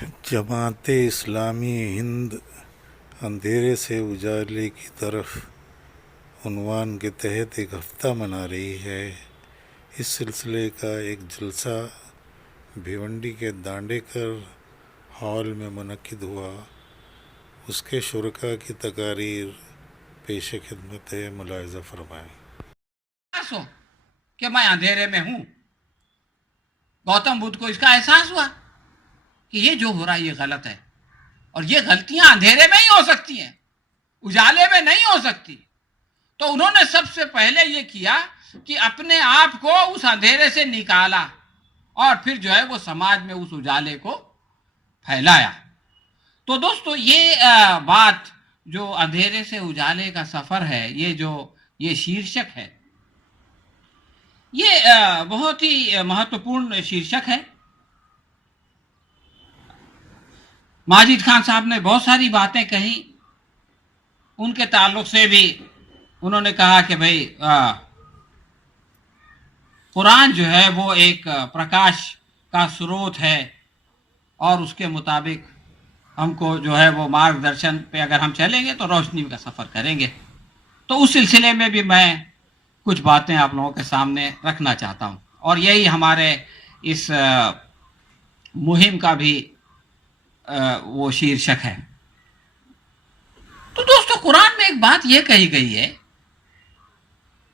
जमात इस्लामी हिंद अंधेरे से उजाले की तरफ उन्वान के तहत एक हफ्ता मना रही है। इस सिलसिले का एक जलसा भिवंडी के दांडेकर हॉल में मुनक्किद हुआ। उसके शुरका की तकारीर पेश खिदमत है, मुलाहिज़ा फरमाएँ। हो कि मैं अंधेरे में हूं। गौतम बुद्ध को इसका एहसास हुआ कि ये जो हो रहा है ये गलत है, और ये गलतियां अंधेरे में ही हो सकती हैं, उजाले में नहीं हो सकती। तो उन्होंने सबसे पहले ये किया कि अपने आप को उस अंधेरे से निकाला और फिर जो है वो समाज में उस उजाले को फैलाया। तो दोस्तों ये बात जो अंधेरे से उजाले का सफर है, ये शीर्षक है, ये बहुत ही महत्वपूर्ण शीर्षक है। माजिद खान साहब ने बहुत सारी बातें कही। उनके ताल्लुक से भी उन्होंने कहा कि भाई कुरान जो है वो एक प्रकाश का स्रोत है और उसके मुताबिक हमको जो है वो मार्गदर्शन पे अगर हम चलेंगे तो रोशनी का सफ़र करेंगे। तो उस सिलसिले में भी मैं कुछ बातें आप लोगों के सामने रखना चाहता हूँ, और यही हमारे इस मुहिम का भी वो शीर्षक है। तो दोस्तों कुरान में एक बात यह कही गई है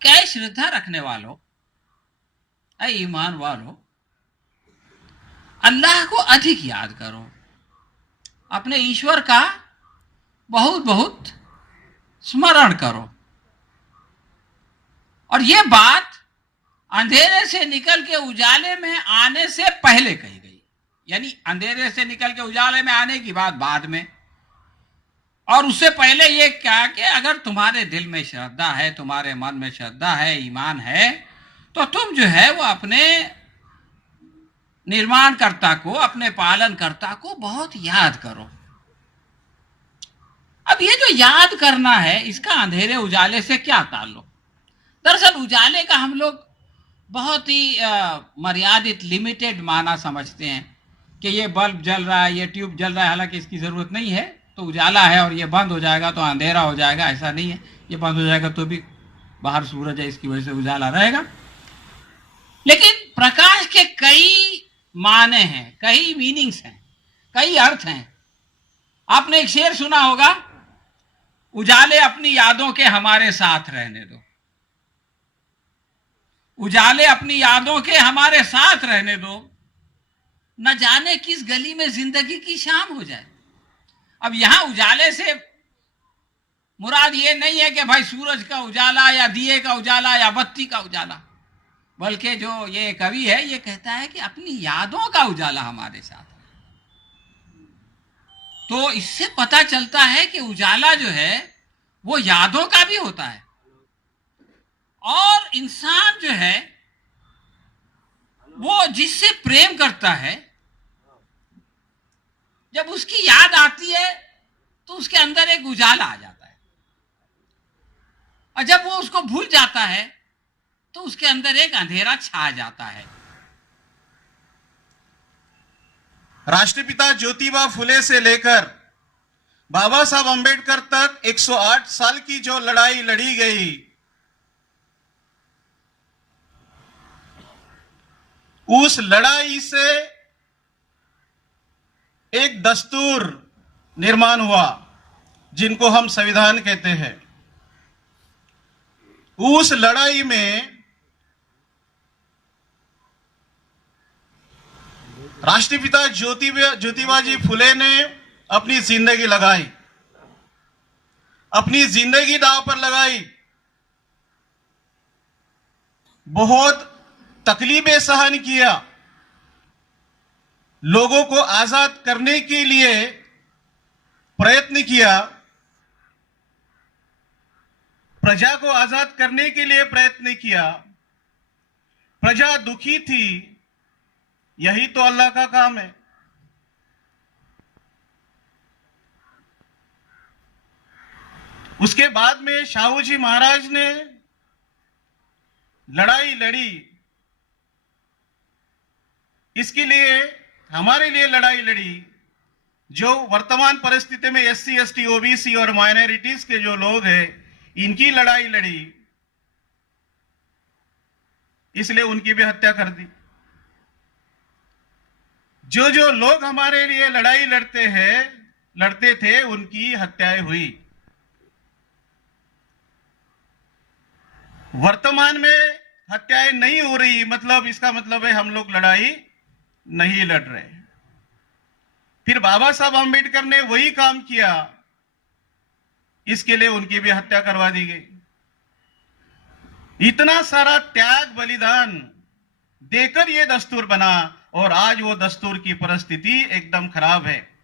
कि ऐ श्रद्धा रखने वालों, ऐ ईमान वालों, अल्लाह को अधिक याद करो, अपने ईश्वर का बहुत बहुत स्मरण करो। और यह बात अंधेरे से निकल के उजाले में आने से पहले कही गई, यानी अंधेरे से निकल के उजाले में आने की बात बाद में। और उससे पहले यह क्या कि अगर तुम्हारे दिल में श्रद्धा है, तुम्हारे मन में श्रद्धा है, ईमान है, तो तुम जो है वो अपने निर्माणकर्ता को, अपने पालनकर्ता को बहुत याद करो। अब ये जो याद करना है, इसका अंधेरे उजाले से क्या ताल्लुक? दरअसल उजाले का हम लोग बहुत ही मर्यादित, लिमिटेड माना समझते हैं कि ये बल्ब जल रहा है, ये ट्यूब जल रहा है, हालांकि इसकी ज़रूरत नहीं है, तो उजाला है, और ये बंद हो जाएगा तो अंधेरा हो जाएगा, ऐसा नहीं है। ये बंद हो जाएगा तो भी बाहर सूरज है, इसकी वजह से उजाला रहेगा। लेकिन प्रकाश के कई माने हैं, कई मीनिंग्स हैं, कई अर्थ हैं। आपने एक शेर सुना होगा, उजाले अपनी यादों के हमारे साथ रहने दो। उजाले अपनी यादों के हमारे साथ रहने दो, न जाने किस गली में जिंदगी की शाम हो जाए। अब यहां उजाले से मुराद ये नहीं है कि भाई सूरज का उजाला या दिए का उजाला या बत्ती का उजाला, बल्कि जो ये कवि है ये कहता है कि अपनी यादों का उजाला हमारे साथ है। तो इससे पता चलता है कि उजाला जो है वो यादों का भी होता है, और इंसान जो है वो जिससे प्रेम करता है, जब उसकी याद आती है तो उसके अंदर एक उजाला आ जाता है, और जब वो उसको भूल जाता है तो उसके अंदर एक अंधेरा छा जाता है। राष्ट्रपिता ज्योतिबा फुले से लेकर बाबा साहब अंबेडकर तक 108 साल की जो लड़ाई लड़ी गई, उस लड़ाई से एक दस्तूर निर्माण हुआ जिनको हम संविधान कहते हैं। उस लड़ाई में राष्ट्रपिता ज्योतिबा जी फुले ने अपनी जिंदगी लगाई, अपनी जिंदगी दांव पर लगाई, बहुत तकलीफें सहन किया, लोगों को आजाद करने के लिए प्रयत्न किया, प्रजा को आजाद करने के लिए प्रयत्न किया। प्रजा दुखी थी, यही तो अल्लाह का काम है। उसके बाद में शाहू जी महाराज ने लड़ाई लड़ी, इसके लिए हमारे लिए लड़ाई लड़ी जो वर्तमान परिस्थिति में SC, ST, OBC और माइनॉरिटीज के जो लोग हैं, इनकी लड़ाई लड़ी, इसलिए उनकी भी हत्या कर दी। जो जो लोग हमारे लिए लड़ाई लड़ते थे, उनकी हत्याएं हुई। वर्तमान में हत्याएं नहीं हो रही, मतलब इसका मतलब है हम लोग लड़ाई नहीं लड़ रहे। फिर बाबा साहब आम्बेडकर ने वही काम किया, इसके लिए उनकी भी हत्या करवा दी गई। इतना सारा त्याग बलिदान देकर यह दस्तूर बना, और आज वो दस्तूर की परिस्थिति एकदम खराब है।